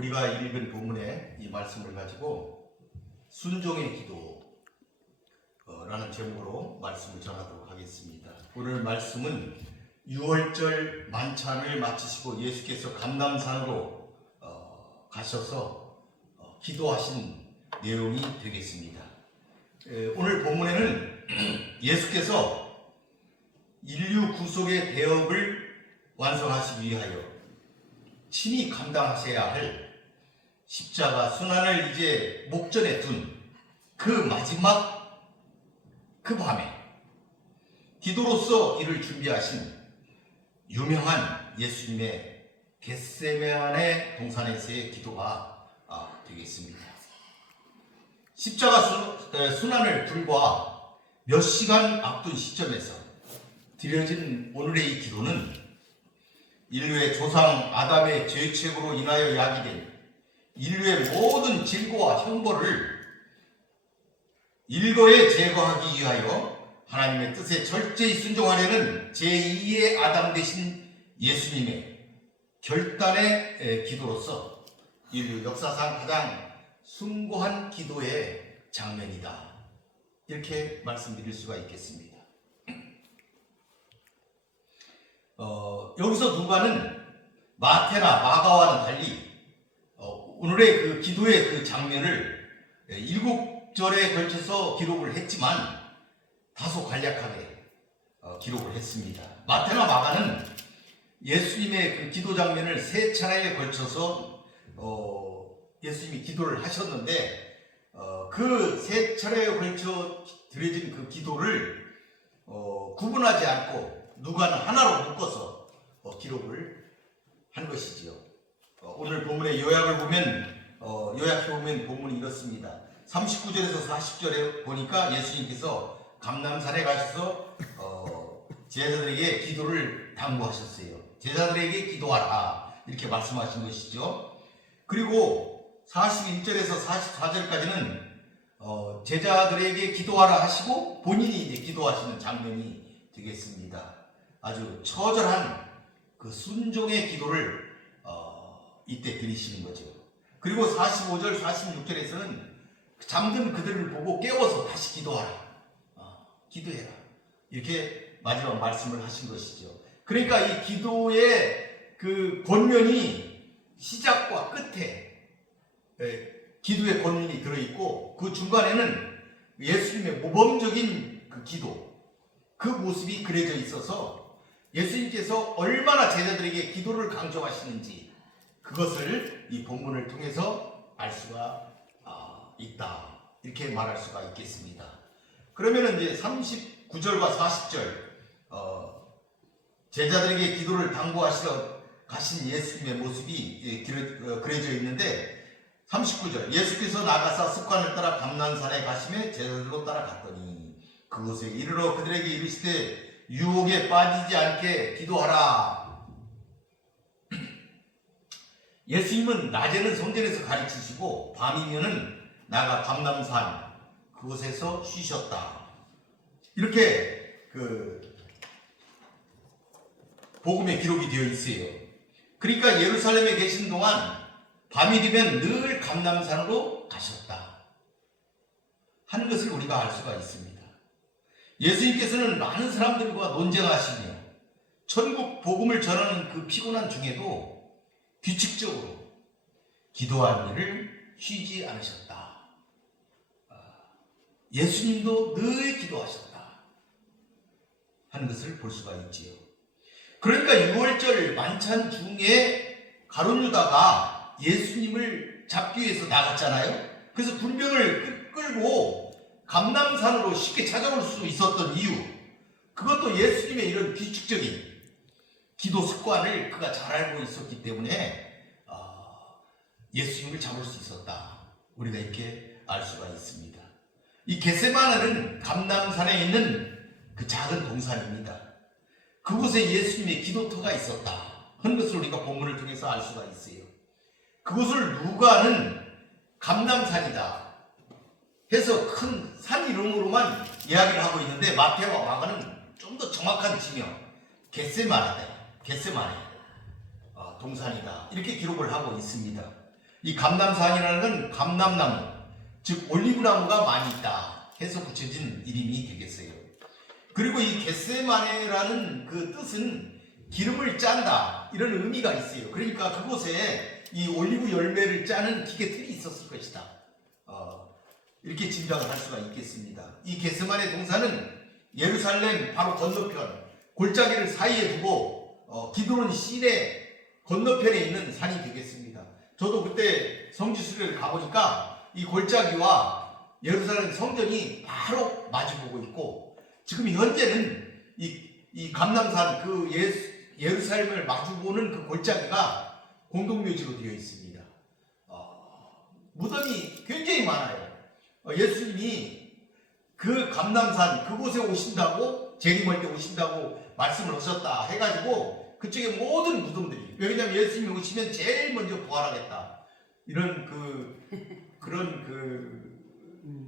우리가 읽은 본문의 이 말씀을 가지고 순종의 기도라는 제목으로 말씀을 전하도록 하겠습니다. 오늘 말씀은 6월절 만찬을 마치시고 예수께서 감람산으로 가셔서 기도하신 내용이 되겠습니다. 오늘 본문에는 예수께서 인류 구속의 대업을 완성하시기 위하여 친히 감당하셔야 할 십자가 순환을 이제 목전에 둔 그 마지막 그 밤에 기도로서 이를 준비하신 유명한 예수님의 겟세마네 동산에서의 기도가 되겠습니다. 십자가 순환을 불과 몇 시간 앞둔 시점에서 드려진 오늘의 이 기도는 인류의 조상 아담의 죄책으로 인하여 야기된 인류의 모든 질고와 형벌을 일거에 제거하기 위하여 하나님의 뜻에 철저히 순종하려는 제2의 아담 되신 예수님의 결단의 기도로서 인류 역사상 가장 숭고한 기도의 장면이다. 이렇게 말씀드릴 수가 있겠습니다. 여기서 누가는 마태나 마가와는 달리 오늘의 그 기도의 그 장면을 7절에 걸쳐서 기록을 했지만 다소 간략하게 기록을 했습니다. 마태나 마가는 예수님의 그 기도 장면을 3차례에 걸쳐서 예수님이 기도를 하셨는데 그 3차례에 걸쳐 드려진 그 기도를 구분하지 않고 누가는 하나로 묶어서 기록을 한 것이지요. 오늘 본문의 요약을 보면 요약해보면 본문이 이렇습니다. 39절에서 40절에 보니까 예수님께서 감람산에 가셔서 제자들에게 기도를 당부하셨어요. 제자들에게 기도하라 이렇게 말씀하신 것이죠. 그리고 41절에서 44절까지는 제자들에게 기도하라 하시고 본인이 이제 기도하시는 장면이 되겠습니다. 아주 처절한 그 순종의 기도를 이때 드리시는 거죠. 그리고 45절, 46절에서는 잠든 그들을 보고 깨워서 다시 기도하라. 기도해라. 이렇게 마지막 말씀을 하신 것이죠. 그러니까 이 기도의 그 권면이 시작과 끝에 기도의 권면이 들어있고 그 중간에는 예수님의 모범적인 그 기도, 그 모습이 그려져 있어서 예수님께서 얼마나 제자들에게 기도를 강조하시는지 그것을 이 본문을 통해서 알 수가 있다. 이렇게 말할 수가 있겠습니다. 그러면은 이제 39절과 40절 제자들에게 기도를 당부하시러 가신 예수님의 모습이 그려져 있는데 39절 예수께서 나가사 습관을 따라 감람산에 가시며 제자들로 따라갔더니 그곳에 이르러 그들에게 이르시되 유혹에 빠지지 않게 기도하라. 예수님은 낮에는 성전에서 가르치시고 밤이면은 나가 감람산 그곳에서 쉬셨다. 이렇게 그 복음의 기록이 되어 있어요. 그러니까 예루살렘에 계신 동안 밤이 되면 늘 감람산으로 가셨다 하는 것을 우리가 알 수가 있습니다. 예수님께서는 많은 사람들과 논쟁하시며 천국 복음을 전하는 그 피곤한 중에도 규칙적으로 기도하는 일을 쉬지 않으셨다. 예수님도 늘 기도하셨다 하는 것을 볼 수가 있지요. 그러니까 6월절 만찬 중에 가룟 유다가 예수님을 잡기 위해서 나갔잖아요. 그래서 군병을 끌고 감람산으로 쉽게 찾아올 수 있었던 이유, 그것도 예수님의 이런 규칙적인 기도 습관을 그가 잘 알고 있었기 때문에 예수님을 잡을 수 있었다. 우리가 이렇게 알 수가 있습니다. 이 겟세마네는 감람산에 있는 그 작은 동산입니다. 그곳에 예수님의 기도터가 있었다 하는 것을 우리가 본문을 통해서 알 수가 있어요. 그곳을 누가는 감람산이다 해서 큰 산 이름으로만 이야기를 하고 있는데 마태와 마가는 좀 더 정확한 지명 겟세마네 동산이다 이렇게 기록을 하고 있습니다. 이 감람산이라는 건 감람나무, 즉 올리브나무가 많이 있다 해서 붙여진 이름이 되겠어요. 그리고 이 겟세마네라는 그 뜻은 기름을 짠다 이런 의미가 있어요. 그러니까 그곳에 이 올리브 열매를 짜는 기계틀이 있었을 것이다. 이렇게 짐작을 할 수가 있겠습니다. 이 겟세마네 동산은 예루살렘 바로 건너편 골짜기를 사이에 두고 기드론 시내 건너편에 있는 산이 되겠습니다. 저도 그때 성지 수련을 가보니까 이 골짜기와 예루살렘 성전이 바로 마주보고 있고, 지금 현재는 이 감람산 그 예루살렘을 마주보는 그 골짜기가 공동묘지로 되어 있습니다. 무덤이 굉장히 많아요. 예수님이 그 감람산 그곳에 오신다고, 재림할 때 오신다고 말씀을 하셨다 해가지고 그쪽에 모든 무덤들이, 왜냐하면 예수님이 오시면 제일 먼저 부활하겠다 이런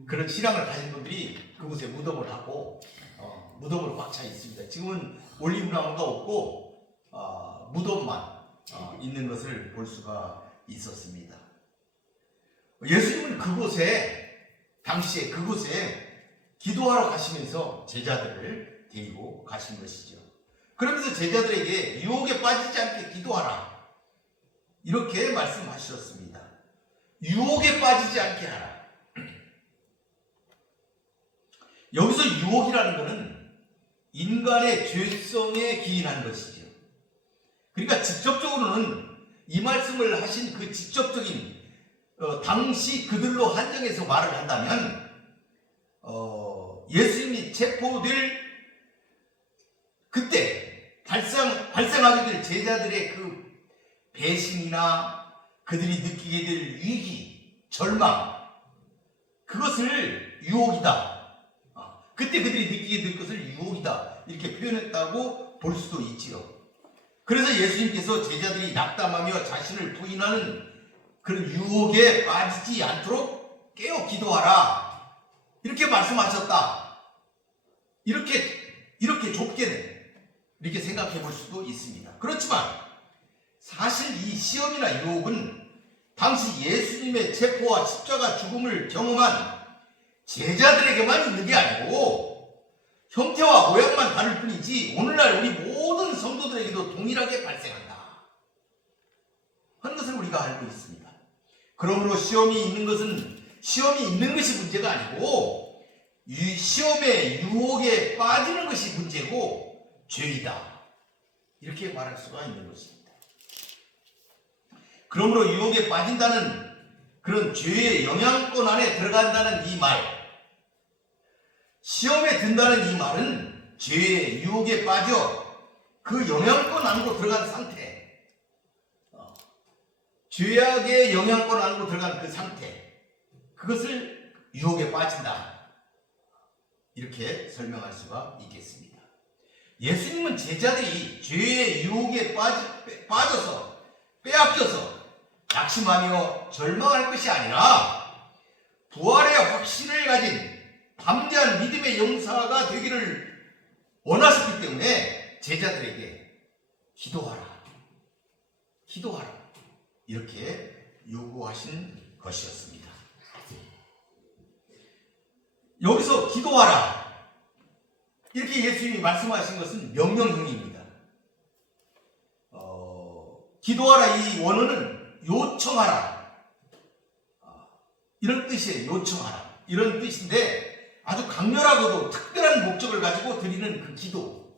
그런 신앙을 가진 분들이 그곳에 무덤을 하고 무덤으로 꽉 차 있습니다. 지금은 올리브나무가 없고 무덤만 있는 것을 볼 수가 있었습니다. 예수님은 당시에 그곳에 기도하러 가시면서 제자들을 데리고 가신 것이죠. 그러면서 제자들에게 유혹에 빠지지 않게 기도하라 이렇게 말씀하셨습니다. 유혹에 빠지지 않게 하라. 여기서 유혹이라는 것은 인간의 죄성에 기인한 것이죠. 그러니까 직접적으로는 이 말씀을 하신 그 직접적인 당시 그들로 한정해서 말을 한다면 예수님이 체포될 그때 발생하게 될 제자들의 그 배신이나 그들이 느끼게 될 위기, 절망, 그것을 유혹이다. 그때 그들이 느끼게 될 것을 유혹이다 이렇게 표현했다고 볼 수도 있지요. 그래서 예수님께서 제자들이 낙담하며 자신을 부인하는 그런 유혹에 빠지지 않도록 깨어 기도하라 이렇게 말씀하셨다. 이렇게 좁게는 이렇게 생각해 볼 수도 있습니다. 그렇지만 사실 이 시험이나 유혹은 당시 예수님의 체포와 십자가 죽음을 경험한 제자들에게만 있는 게 아니고 형태와 모양만 다를 뿐이지 오늘날 우리 모든 성도들에게도 동일하게 발생한다 하는 것을 우리가 알고 있습니다. 그러므로 시험이 있는 것이 문제가 아니고 이 시험의 유혹에 빠지는 것이 문제고 죄이다 이렇게 말할 수가 있는 것입니다. 그러므로 유혹에 빠진다는 그런 죄의 영향권 안에 들어간다는 이 말, 시험에 든다는 이 말은 죄의 유혹에 빠져 그 영향권 안으로 들어간 상태, 죄악의 영향권 안으로 들어간 그 상태, 그것을 유혹에 빠진다 이렇게 설명할 수가 있겠습니다. 예수님은 제자들이 죄의 유혹에 빠져서 빼앗겨서 낙심하며 절망할 것이 아니라 부활의 확신을 가진 담대한 믿음의 용사가 되기를 원하셨기 때문에 제자들에게 기도하라 이렇게 요구하신 것이었습니다. 여기서 기도하라 이렇게 예수님이 말씀하신 것은 명령형입니다. 기도하라 이 원어는 요청하라 이런 뜻이에요. 요청하라 이런 뜻인데 아주 강렬하고도 특별한 목적을 가지고 드리는 그 기도,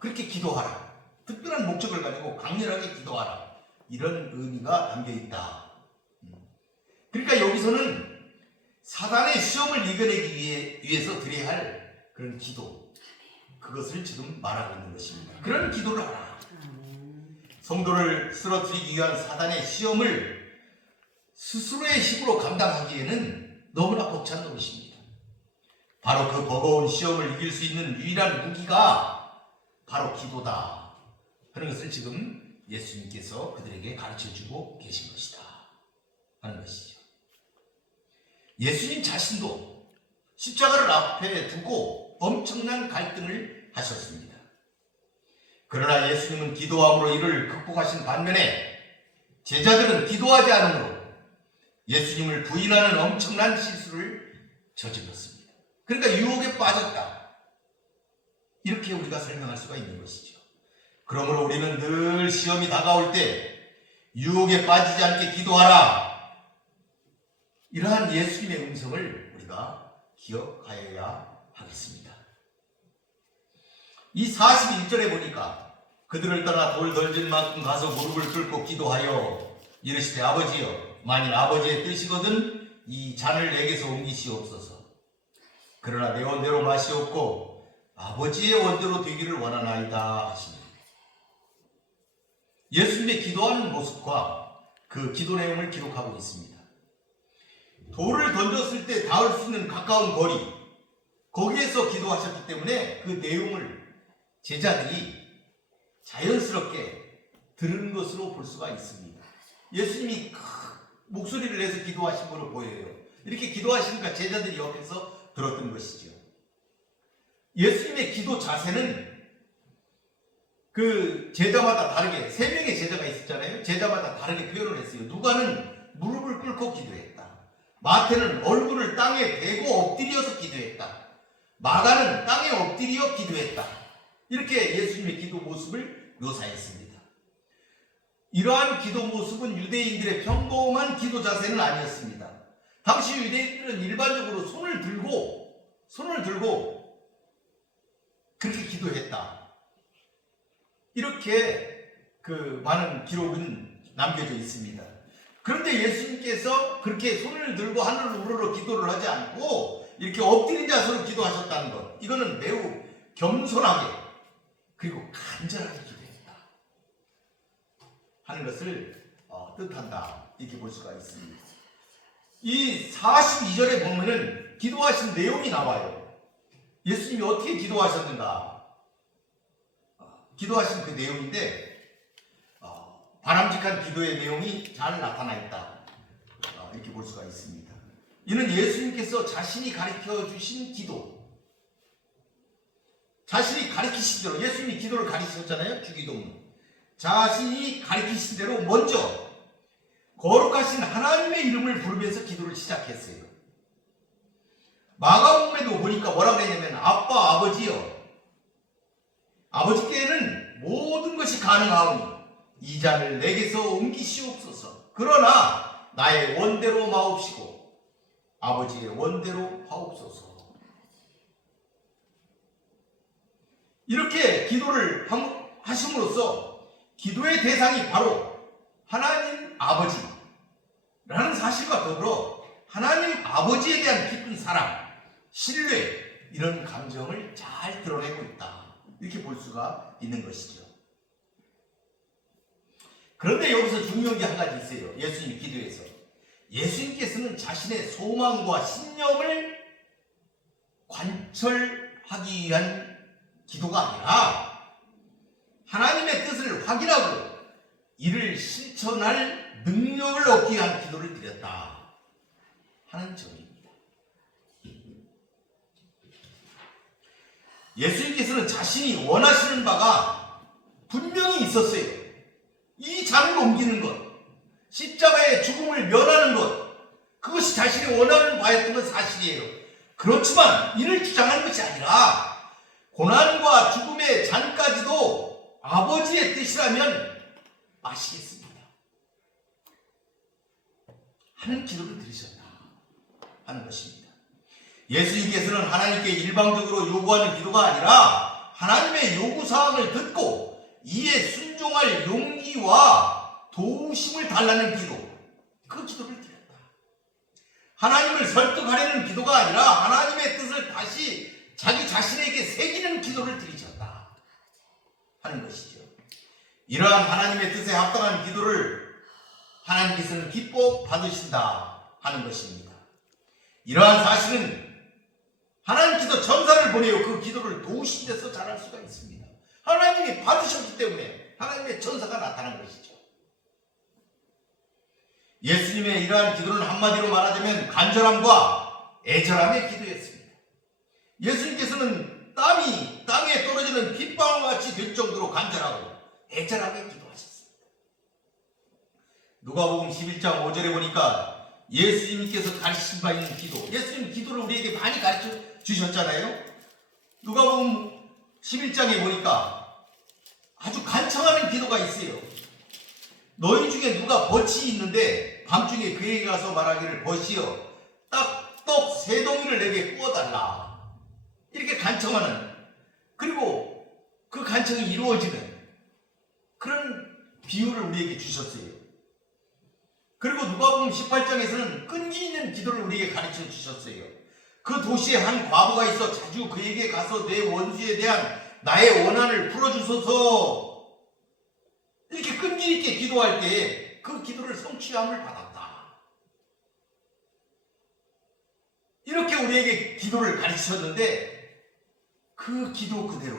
그렇게 기도하라, 특별한 목적을 가지고 강렬하게 기도하라 이런 의미가 담겨있다. 그러니까 여기서는 사단의 시험을 이겨내기 위해서 드려야 할 그런 기도, 그것을 지금 말하고 있는 것입니다. 그런 기도를 하라. 성도를 쓰러뜨리기 위한 사단의 시험을 스스로의 힘으로 감당하기에는 너무나 벅찬 노릇입니다. 바로 그 버거운 시험을 이길 수 있는 유일한 무기가 바로 기도다 하는 것을 지금 예수님께서 그들에게 가르쳐주고 계신 것이다 하는 것이죠. 예수님 자신도 십자가를 앞에 두고 엄청난 갈등을 하셨습니다. 그러나 예수님은 기도함으로 이를 극복하신 반면에 제자들은 기도하지 않으므로 예수님을 부인하는 엄청난 실수를 저질렀습니다. 그러니까 유혹에 빠졌다. 이렇게 우리가 설명할 수가 있는 것이죠. 그러므로 우리는 늘 시험이 다가올 때 유혹에 빠지지 않게 기도하라. 이러한 예수님의 음성을 우리가 기억하여야 하겠습니다. 이 41절에 보니까 그들을 떠나 돌 던질 만큼 가서 무릎을 꿇고 기도하여 이르시되 아버지여 만일 아버지의 뜻이거든 이 잔을 내게서 옮기시옵소서. 그러나 내 원대로 마시옵고 아버지의 원대로 되기를 원하나이다 하시니 예수님의 기도하는 모습과 그 기도 내용을 기록하고 있습니다. 돌을 던졌을 때 닿을 수 있는 가까운 거리 거기에서 기도하셨기 때문에 그 내용을 제자들이 자연스럽게 들은 것으로 볼 수가 있습니다. 예수님이 목소리를 내서 기도하신 것으로 보여요. 이렇게 기도하시니까 제자들이 옆에서 들었던 것이죠. 예수님의 기도 자세는 그 제자마다 다르게 3명의 제자가 있었잖아요. 제자마다 다르게 표현을 했어요. 누가는 무릎을 꿇고 기도했다. 마태는 얼굴을 땅에 대고 엎드려서 기도했다. 마가는 땅에 엎드려 기도했다. 이렇게 예수님의 기도 모습을 묘사했습니다. 이러한 기도 모습은 유대인들의 평범한 기도 자세는 아니었습니다. 당시 유대인들은 일반적으로 손을 들고 그렇게 기도했다. 이렇게 그 많은 기록은 남겨져 있습니다. 그런데 예수님께서 그렇게 손을 들고 하늘을 우러러 기도를 하지 않고 이렇게 엎드린 자세로 기도하셨다는 것, 이거는 매우 겸손하게 그리고 간절하게 기도했다 하는 것을 뜻한다, 이렇게 볼 수가 있습니다. 이 42절에 보면은 기도하신 내용이 나와요. 예수님이 어떻게 기도하셨는가, 기도하신 그 내용인데 바람직한 기도의 내용이 잘 나타나 있다, 이렇게 볼 수가 있습니다. 이는 예수님께서 자신이 가르쳐 주신 기도, 자신이 가르치신 대로, 예수님이 기도를 가르치셨잖아요. 주기도문. 자신이 가르치신 대로 먼저 거룩하신 하나님의 이름을 부르면서 기도를 시작했어요. 마가복음에도 보니까 뭐라고 했냐면 아빠 아버지여 아버지께는 모든 것이 가능하오니 이 잔을 내게서 옮기시옵소서. 그러나 나의 원대로 마옵시고 아버지의 원대로 하옵소서. 이렇게 기도를 하심으로써 기도의 대상이 바로 하나님 아버지라는 사실과 더불어 하나님 아버지에 대한 깊은 사랑, 신뢰, 이런 감정을 잘 드러내고 있다, 이렇게 볼 수가 있는 것이죠. 그런데 여기서 중요한 게 한 가지 있어요. 예수님 기도에서 예수님께서는 자신의 소망과 신념을 관철하기 위한 기도가 아니라 하나님의 뜻을 확인하고 이를 실천할 능력을 얻기 위한 기도를 드렸다 하는 점입니다. 예수님께서는 자신이 원하시는 바가 분명히 있었어요. 이 잔을 옮기는 것, 십자가의 죽음을 면하는 것, 그것이 자신이 원하는 바였던 건 사실이에요. 그렇지만 이를 주장하는 것이 아니라 고난과 죽음의 잔까지도 아버지의 뜻이라면 마시겠습니다 하는 기도를 드리셨다 하는 것입니다. 예수님께서는 하나님께 일방적으로 요구하는 기도가 아니라 하나님의 요구사항을 듣고 이에 순종할 용기와 도우심을 달라는 기도, 그 기도를 드렸다. 하나님을 설득하려는 기도가 아니라 하나님의 뜻을 다시 자기 자신에게 새기는 기도를 드리셨다 하는 것이죠. 이러한 하나님의 뜻에 합당한 기도를 하나님께서는 기뻐 받으신다 하는 것입니다. 이러한 사실은 하나님께서 전사를 보내어 그 기도를 도우신 데서 잘할 수가 있습니다. 하나님이 받으셨기 때문에 하나님의 전사가 나타난 것이죠. 예수님의 이러한 기도는 한마디로 말하자면 간절함과 애절함의 기도였습니다. 예수님께서는 땀이 땅에 떨어지는 빗방울같이 될 정도로 간절하고 애절하게 기도하셨습니다. 누가복음 11장 5절에 보니까 예수님께서 가르치신 바 있는 기도, 예수님 기도를 우리에게 많이 가르쳐 주셨잖아요. 누가복음 11장에 보니까 아주 간청하는 기도가 있어요. 너희 중에 누가 벗이 있는데 밤중에 그에게 가서 말하기를, 벗이여 떡 3덩이를 내게 구워달라. 이렇게 간청하는, 그리고 그 간청이 이루어지는 그런 비유를 우리에게 주셨어요. 그리고 누가복음 18장에서는 끈기 있는 기도를 우리에게 가르쳐 주셨어요. 그 도시에 한 과부가 있어 자주 그에게 가서 내 원수에 대한 나의 원한을 풀어주소서, 이렇게 끈기 있게 기도할 때 그 기도를 성취함을 받았다. 이렇게 우리에게 기도를 가르치셨는데 그 기도 그대로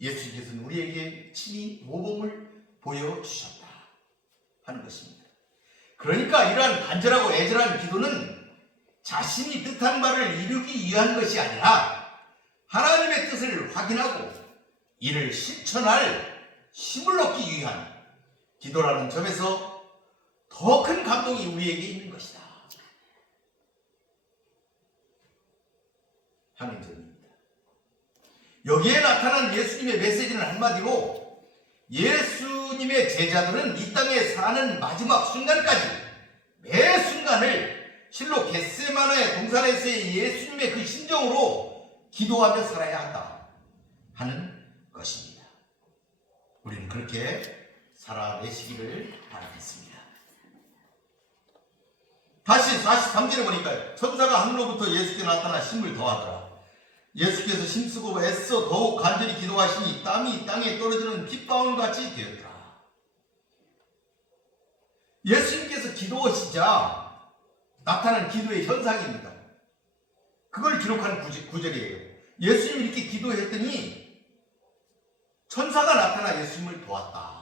예수님께서는 우리에게 친히 모범을 보여주셨다 하는 것입니다. 그러니까 이러한 간절하고 애절한 기도는 자신이 뜻한 바를 이루기 위한 것이 아니라 하나님의 뜻을 확인하고 이를 실천할 힘을 얻기 위한 기도라는 점에서 더 큰 감동이 우리에게 있는 것이다 하는 점입니다. 여기에 나타난 예수님의 메시지는 한마디로 예수님의 제자들은 이 땅에 사는 마지막 순간까지 매 순간을 실로 겟세마네 동산에서의 예수님의 그 심정으로 기도하며 살아야 한다 하는 것입니다. 우리는 그렇게 살아내시기를 바라겠습니다. 다시 43절에 보니까 천사가 하늘로부터 예수께 나타나 힘을 더하더라. 예수께서 힘쓰고 애써 더욱 간절히 기도하시니 땀이 땅에 떨어지는 핏방울같이 되었더라. 예수님께서 기도하시자 나타난 기도의 현상입니다. 그걸 기록하는 구절이에요. 예수님이 이렇게 기도했더니 천사가 나타나 예수님을 도왔다.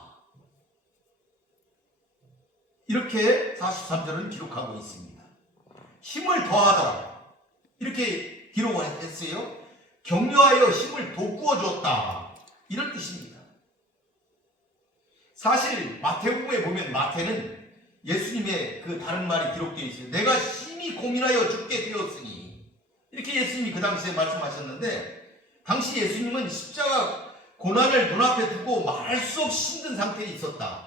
이렇게 43절은 기록하고 있습니다. 힘을 더하더라. 이렇게 기록을 했어요. 격려하여 힘을 돋구어 줬다. 이런 뜻입니다. 사실 마태복음에 보면 마태는 예수님의 그 다른 말이 기록되어 있어요. 내가 심히 고민하여 죽게 되었으니, 이렇게 예수님이 그 당시에 말씀하셨는데, 당시 예수님은 십자가 고난을 눈앞에 두고 말할 수 없이 힘든 상태에 있었다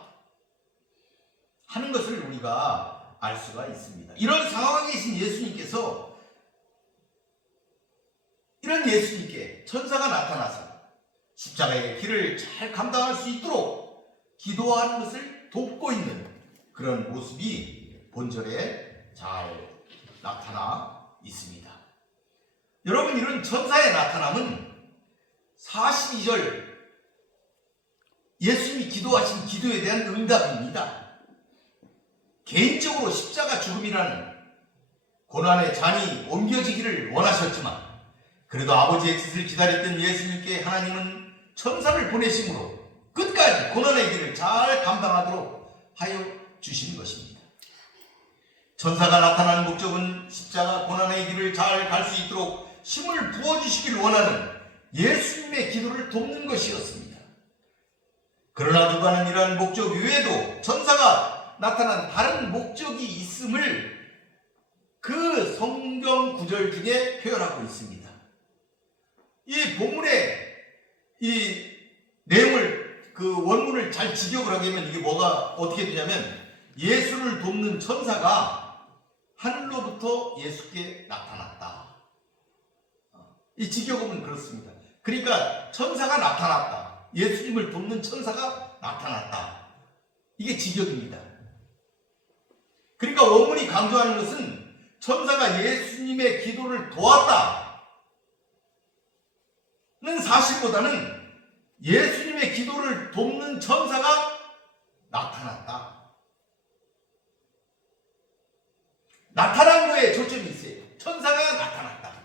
하는 것을 우리가 알 수가 있습니다. 이런 상황에 계신 예수님께서, 이런 예수님께 천사가 나타나서 십자가의 길을 잘 감당할 수 있도록 기도하는 것을 돕고 있는 그런 모습이 본절에 잘 나타나 있습니다. 여러분, 이런 천사의 나타남은 42절 예수님이 기도하신 기도에 대한 응답입니다. 개인적으로 십자가 죽음이라는 고난의 잔이 옮겨지기를 원하셨지만 그래도 아버지의 뜻을 기다렸던 예수님께 하나님은 천사를 보내심으로 끝까지 고난의 길을 잘 감당하도록 하여 주신 것입니다. 천사가 나타난 목적은 십자가 고난의 길을 잘 갈 수 있도록 힘을 부어주시길 원하는 예수님의 기도를 돕는 것이었습니다. 그러나 누가는 이러한 목적 외에도 천사가 나타난 다른 목적이 있음을 그 성경 구절 중에 표현하고 있습니다. 이 본문의 이 내용을, 그 원문을 잘 직역을 하게 되면 이게 뭐가 어떻게 되냐면, 예수를 돕는 천사가 하늘로부터 예수께 나타났다. 이 직역은 그렇습니다. 그러니까 천사가 나타났다. 예수님을 돕는 천사가 나타났다. 이게 직역입니다. 그러니까 원문이 강조하는 것은 천사가 예수님의 기도를 도왔다는 사실보다는 예수님의 기도를 돕는 천사가 나타났다. 나타난 거에 초점이 있어요. 천사가 나타났다.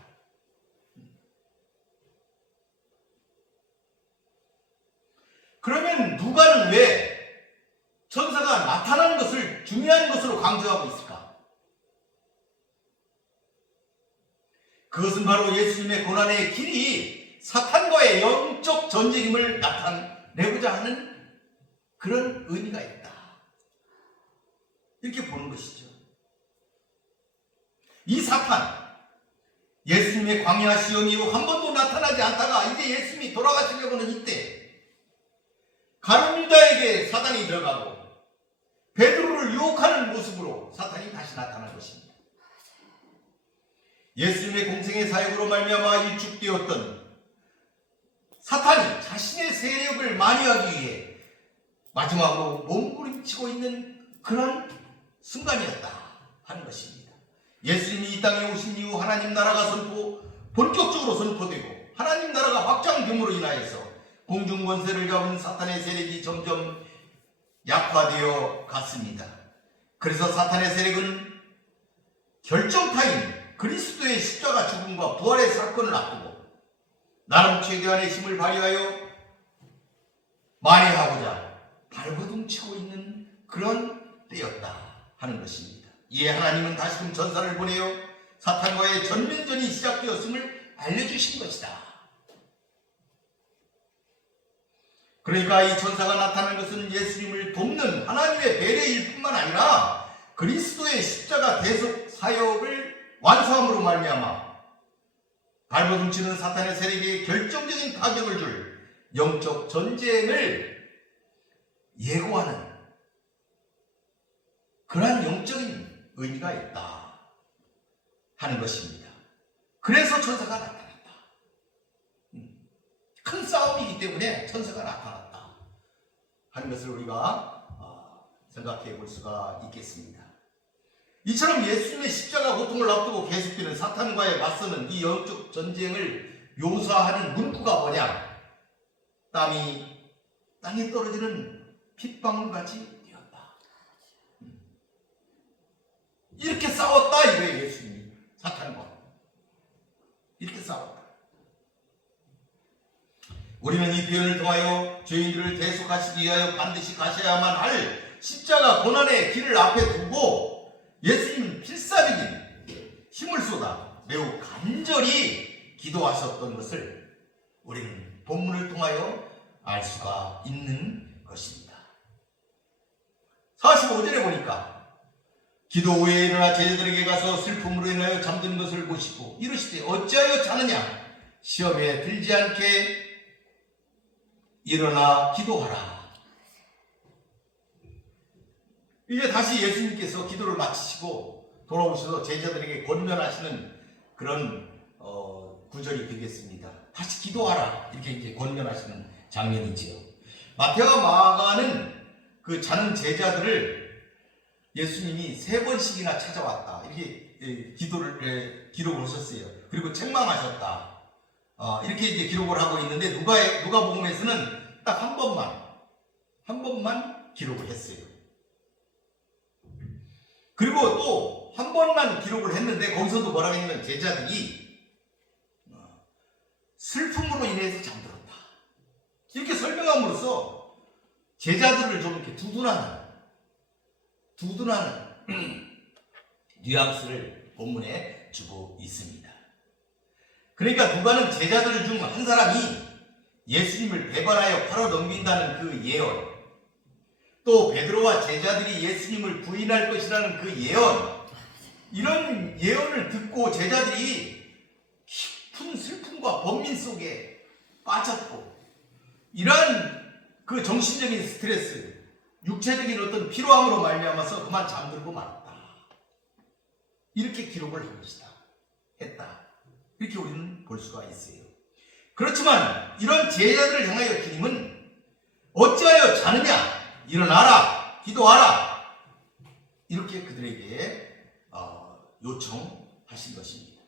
그러면 누가는 왜 천사가 나타나는 것을 중요한 것으로 강조하고 있을까? 그것은 바로 예수님의 고난의 길이 사탄과의 영적 전쟁임을 나타내고자 하는 그런 의미가 있다. 이렇게 보는 것이죠. 이 사탄, 예수님의 광야 시험 이후 한 번도 나타나지 않다가 이제 예수님이 돌아가시려고는 이때 가룟 유다에게 사단이 들어가고 베드로를 유혹하는 모습으로 사탄이 다시 나타난 것입니다. 예수님의 공생의 사역으로 말미암아 일축되었던 사탄이 자신의 세력을 만회하기 위해 마지막으로 몸부림치고 있는 그런 순간이었다 하는 것입니다. 예수님이 이 땅에 오신 이후 하나님 나라가 본격적으로 선포되고 하나님 나라가 확장됨으로 인하여서 공중 권세를 잡은 사탄의 세력이 점점 약화되어 갔습니다. 그래서 사탄의 세력은 결정타임 그리스도의 십자가 죽음과 부활의 사건을 앞두고 나름 최대한의 힘을 발휘하여 만회하고자 발버둥치고 있는 그런 때였다 하는 것입니다. 이에 하나님은 다시금 전사를 보내어 사탄과의 전면전이 시작되었음을 알려주신 것이다. 그러니까 이 전사가 나타난 것은 예수님을 돕는 하나님의 배려일 뿐만 아니라 그리스도의 십자가 대속 사역을 완수함으로 말미암아 발버둥치는 사탄의 세력에 결정적인 타격을 줄 영적 전쟁을 예고하는 그러한 영적인 의미가 있다 하는 것입니다. 그래서 천사가 나타났다. 큰 싸움이기 때문에 천사가 나타났다 하는 것을 우리가 생각해 볼 수가 있겠습니다. 이처럼 예수님의 십자가 고통을 앞두고 계속되는 사탄과의 맞서는 이 영적 전쟁을 묘사하는 문구가 뭐냐? 땀이 땅에 떨어지는 핏방울같이 되었다. 이렇게 싸웠다 이거예요. 예수님이 사탄과 이렇게 싸웠다. 우리는 이 표현을 통하여 죄인들을 대속하시기 위하여 반드시 가셔야만 할 십자가 고난의 길을 앞에 두고 예수님은 필사적인 힘을 쏟아 매우 간절히 기도하셨던 것을 우리는 본문을 통하여 알 수가 있는 것입니다. 45절에 보니까 기도 후에 일어나 제자들에게 가서 슬픔으로 인하여 잠든 것을 보시고 이르시되 어찌하여 자느냐? 시험에 들지 않게 일어나 기도하라. 이제 다시 예수님께서 기도를 마치시고 돌아오셔서 제자들에게 권면하시는 그런 구절이 되겠습니다. 다시 기도하라 이렇게 이제 권면하시는 장면이지요. 마태와 마가는 그 자는 제자들을 예수님이 3번씩이나 찾아왔다 이렇게 기록을 하셨어요. 그리고 책망하셨다 이렇게 이제 기록을 하고 있는데 누가복음에서는 딱 한 번만 기록을 했어요. 그리고 또 한 번만 기록을 했는데 거기서도 뭐라고 했냐면 제자들이 슬픔으로 인해서 잠들었다 이렇게 설명함으로써 제자들을 좀 이렇게 두둔하는 뉘앙스를 본문에 주고 있습니다. 그러니까 누가는 제자들 중 한 사람이 예수님을 배반하여 팔아 넘긴다는 그 예언, 또 베드로와 제자들이 예수님을 부인할 것이라는 그 예언, 이런 예언을 듣고 제자들이 깊은 슬픔과 번민 속에 빠졌고 이러한 그 정신적인 스트레스, 육체적인 어떤 피로함으로 말미암아서 그만 잠들고 말았다. 이렇게 기록을 했다. 이렇게 우리는 볼 수가 있어요. 그렇지만 이런 제자들을 향하여 주님은 어찌하여 자느냐? 일어나라, 기도하라. 이렇게 그들에게 요청하신 것입니다.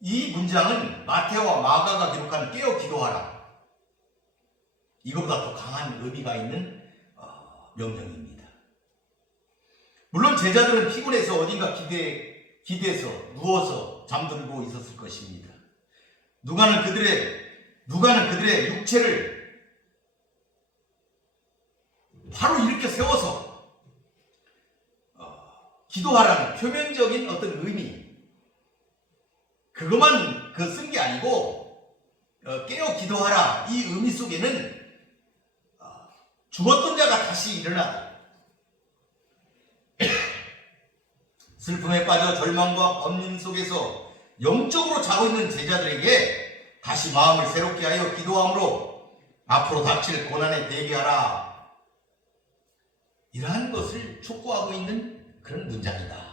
이 문장은 마태와 마가가 기록한 깨어 기도하라. 이거보다 더 강한 의미가 있는 명령입니다. 물론 제자들은 피곤해서 어딘가 기대서 누워서 잠들고 있었을 것입니다. 누가는 그들의 육체를 바로 일으켜 세워서 기도하라는 표면적인 어떤 의미, 그것만 쓴 게 아니고 깨어 기도하라 이 의미 속에는 죽었던 자가 다시 일어나고 슬픔에 빠져 절망과 번민 속에서 영적으로 자고 있는 제자들에게 다시 마음을 새롭게 하여 기도함으로 앞으로 닥칠 고난에 대비하라. 이러한 것을 촉구하고 있는 그런 문장이다.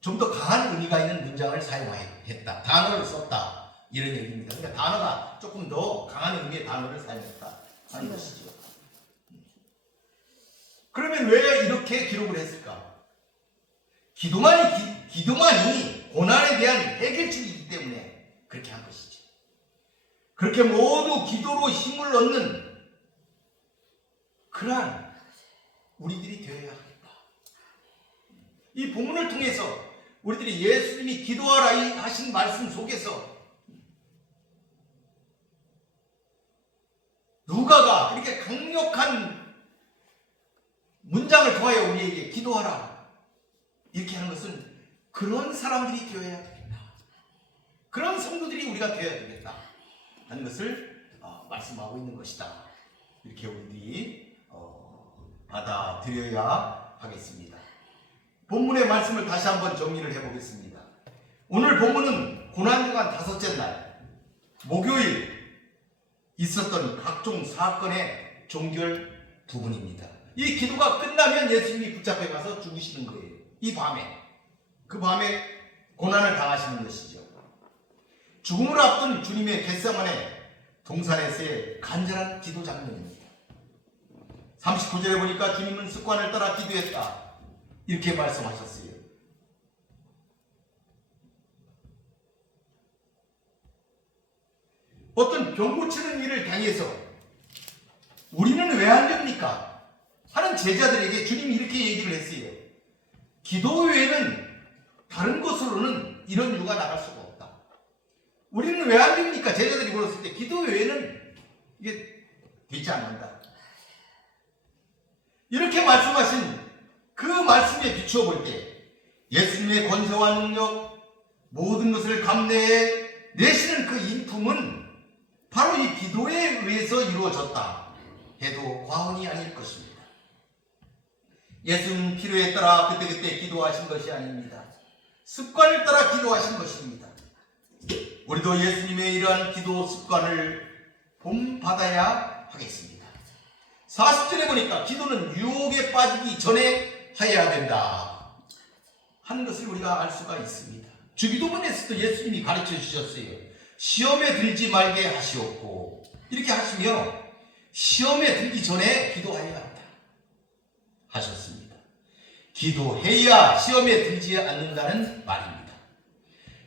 좀 더 강한 의미가 있는 문장을 사용했다. 단어를 썼다. 이런 얘기입니다. 그러니까 단어가 조금 더 강한 의미의 단어를 사용했다 하는 것이죠. 그러면 왜 이렇게 기록을 했을까? 기도만이 고난에 대한 해결책이기 때문에 그렇게 한 것이죠. 그렇게 모두 기도로 힘을 얻는 그러한 우리들이 되어야 하겠다. 이 본문을 통해서 우리들이 예수님이 기도하라 하신 말씀 속에서 누가가 이렇게 강력한 문장을 통하여 우리에게 기도하라 이렇게 하는 것은 그런 사람들이 되어야 되겠다. 그런 성도들이 우리가 되어야 되겠다 하는 것을 말씀하고 있는 것이다. 이렇게 우리들이 받아들여야 하겠습니다. 본문의 말씀을 다시 한번 정리를 해보겠습니다. 오늘 본문은 고난주간 다섯째 날 목요일 있었던 각종 사건의 종결 부분입니다. 이 기도가 끝나면 예수님이 붙잡혀 가서 죽으시는 거예요. 이 밤에, 그 밤에 고난을 당하시는 것이죠. 죽음을 앞둔 주님의 겟세마네 동산에서의 간절한 기도 장면입니다. 39절에 보니까 주님은 습관을 따라 기도했다 이렇게 말씀하셨어요. 어떤 병 고치는 일을 당해서 우리는 왜 안 됩니까? 하는 제자들에게 주님이 이렇게 얘기를 했어요. 기도 외에는 다른 것으로는 이런 유가 나갈 수가 없다. 우리는 왜 안 됩니까? 제자들이 물었을 때 기도 외에는 이게 되지 않는다. 이렇게 말씀하신 그 말씀에 비추어 볼 때 예수님의 권세와 능력 모든 것을 감내해 내시는 그 인품은 바로 이 기도에 의해서 이루어졌다 해도 과언이 아닐 것입니다. 예수는 필요에 따라 그때그때 기도하신 것이 아닙니다. 습관을 따라 기도하신 것입니다. 우리도 예수님의 이러한 기도 습관을 본받아야 하겠습니다. 40절에 보니까 기도는 유혹에 빠지기 전에 해야 된다 하는 것을 우리가 알 수가 있습니다. 주기도문에서도 예수님이 가르쳐 주셨어요. 시험에 들지 말게 하시옵고 이렇게 하시며 시험에 들기 전에 기도하여야 한다 하셨습니다. 기도해야 시험에 들지 않는다는 말입니다.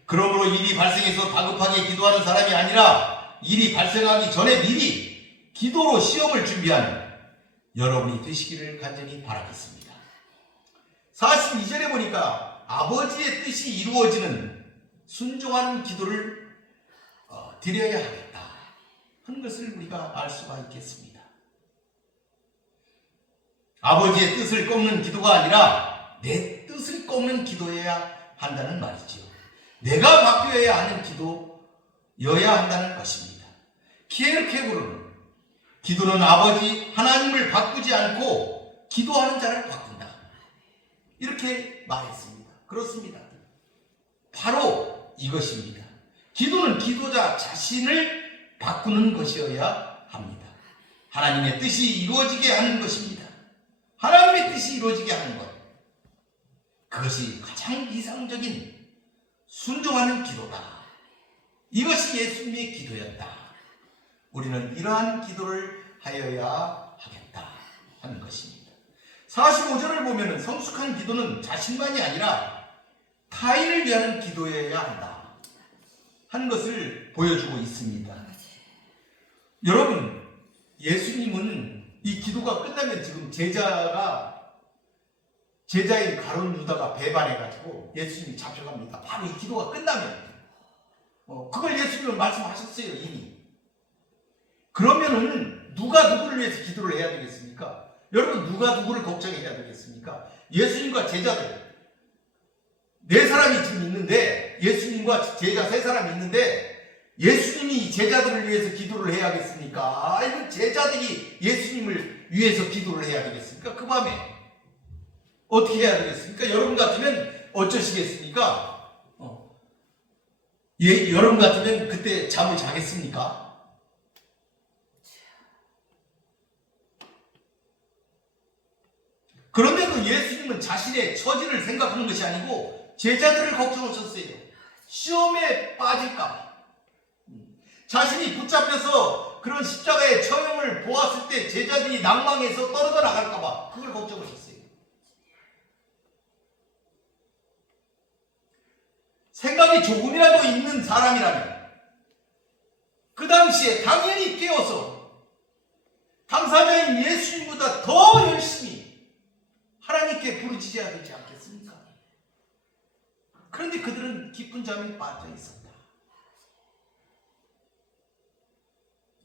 그러므로 일이 발생해서 다급하게 기도하는 사람이 아니라 일이 발생하기 전에 미리 기도로 시험을 준비하는 여러분이 되시기를 간절히 바라겠습니다. 42절에 보니까 아버지의 뜻이 이루어지는 순종하는 기도를 드려야 하겠다 하는 것을 우리가 알 수가 있겠습니다. 아버지의 뜻을 꺾는 기도가 아니라 내 뜻을 꺾는 기도여야 한다는 말이죠. 내가 바뀌어야 하는 기도여야 한다는 것입니다. 키에르케고르는 기도는 아버지 하나님을 바꾸지 않고 기도하는 자를 바꾼다 이렇게 말했습니다. 그렇습니다. 바로 이것입니다. 기도는 기도자 자신을 바꾸는 것이어야 합니다. 하나님의 뜻이 이루어지게 하는 것입니다. 하나님의 뜻이 이루어지게 하는 것, 그것이 가장 이상적인 순종하는 기도다. 이것이 예수님의 기도였다. 우리는 이러한 기도를 하여야 하겠다 하는 것입니다. 45절을 보면 성숙한 기도는 자신만이 아니라 타인을 위한 기도여야 한다 하는 것을 보여주고 있습니다. 여러분, 예수님은 이 기도가 끝나면 지금 제자인 가룟 유다가 배반해가지고 예수님이 잡혀갑니다. 바로 이 기도가 끝나면 그걸 예수님은 말씀하셨어요 이미. 그러면은 누가 누구를 위해서 기도를 해야 되겠습니까? 여러분, 누가 누구를 걱정해야 되겠습니까? 예수님과 제자들 4사람이 지금 있는데, 예수님과 제자 3사람이 있는데 예수님이 제자들을 위해서 기도를 해야겠습니까? 아니면 제자들이 예수님을 위해서 기도를 해야 되겠습니까? 그 밤에 어떻게 해야 되겠습니까? 여러분 같으면 어쩌시겠습니까? 여러분 같으면 그때 잠을 자겠습니까? 그런데도 예수님은 자신의 처지를 생각하는 것이 아니고 제자들을 걱정하셨어요. 시험에 빠질까? 자신이 붙잡혀서 그런 십자가의 처형을 보았을 때 제자들이 낭망해서 떨어져 나갈까 봐 그걸 걱정하셨어요. 생각이 조금이라도 있는 사람이라면 그 당시에 당연히 깨어서 당사자인 예수님보다 더 열심히 하나님께 부르짖어야 되지 않겠습니까? 그런데 그들은 깊은 잠에 빠져 있었다.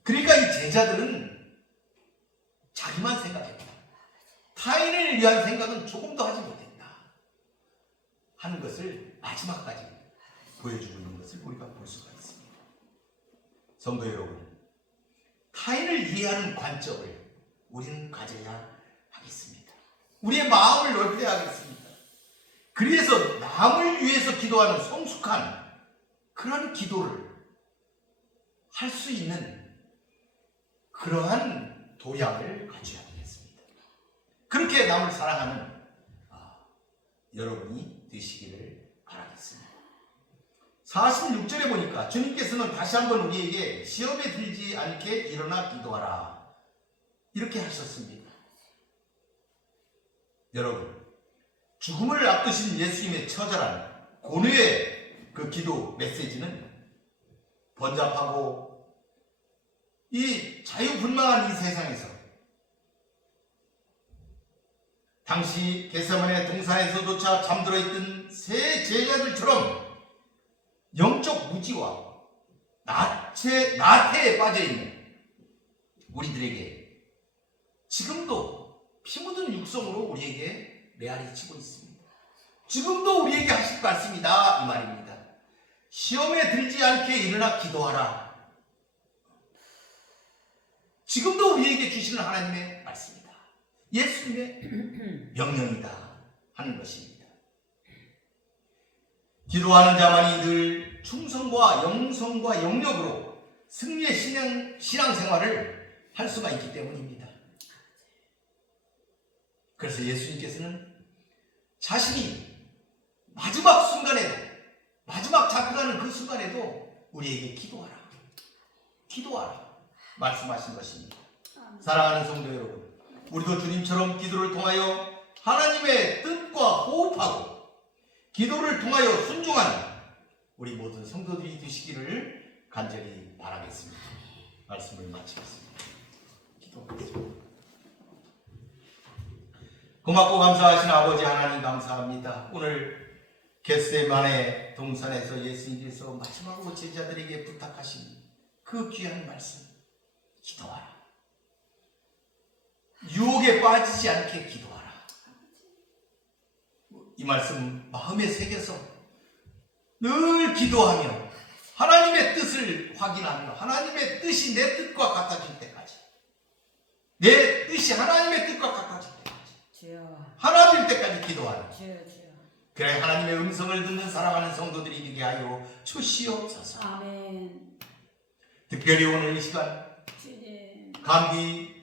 그러니까 이 제자들은 자기만 생각했다. 타인을 위한 생각은 조금도 하지 못했다 하는 것을 마지막까지 보여주고 있는 것을 우리가 볼 수가 있습니다. 성도 여러분, 타인을 이해하는 관점을 우리는 가져야 하겠습니다. 우리의 마음을 넓혀야 하겠습니다. 그래서 남을 위해서 기도하는 성숙한 그런 기도를 할 수 있는 그러한 도량을 갖춰야 되겠습니다. 그렇게 남을 사랑하는 여러분이 되시기를 바라겠습니다. 46절에 보니까 주님께서는 다시 한번 우리에게 시험에 들지 않게 일어나 기도하라 이렇게 하셨습니다. 여러분, 죽음을 앞두신 예수님의 처절한 고뇌의 그 기도 메시지는 번잡하고 이 자유분방한 이 세상에서 당시 겟세마네 동산에서조차 잠들어 있던 세 제자들처럼 영적 무지와 나태에 빠져있는 우리들에게 지금도 피 묻은 육성으로 우리에게 메아리치고 있습니다. 지금도 우리에게 하실 말씀이다 이 말입니다. 시험에 들지 않게 일어나 기도하라. 지금도 우리에게 주시는 하나님의 말씀이다. 예수님의 명령이다 하는 것입니다. 기도하는 자만이 늘 충성과 영성과 영력으로 승리의 신앙생활을 할 수가 있기 때문입니다. 그래서 예수님께서는 자신이 마지막 순간에도, 마지막 잡혀가는 그 순간에도 우리에게 기도하라 말씀하신 것입니다. 사랑하는 성도 여러분, 우리도 주님처럼 기도를 통하여 하나님의 뜻과 호흡하고 기도를 통하여 순종하는 우리 모든 성도들이 되시기를 간절히 바라겠습니다. 말씀을 마치겠습니다. 기도하겠습니다. 고맙고 감사하신 아버지 하나님 감사합니다. 오늘 겟세마네 동산에서 예수님께서 마지막으로 제자들에게 부탁하신 그 귀한 말씀, 기도하라. 유혹에 빠지지 않게 기도하라. 이 말씀 마음에 새겨서 늘 기도하며 하나님의 뜻을 확인하며 하나님의 뜻이 내 뜻과 같아질 때까지, 내 뜻이 하나님의 뜻과 같아질 때까지, 하나 될 때까지 기도하라. 그래 하나님의 음성을 듣는 사랑하는 성도들이 되게 하여 주시옵소서. 아멘. 특별히 오늘 이 시간 감기,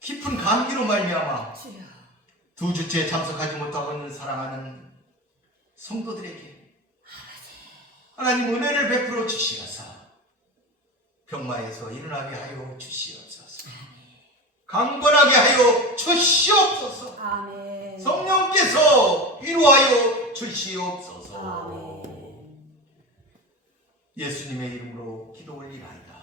깊은 감기로 말미암아 두 주째 참석하지 못하고 있는 사랑하는 성도들에게 하나님 은혜를 베풀어 주시어서 병마에서 일어나게 하여 주시옵소서. 강건하게 하여 주시옵소서. 아멘. 성령께서 위로하여 주시옵소서. 아멘. 예수님의 이름으로 기도 올리나이다.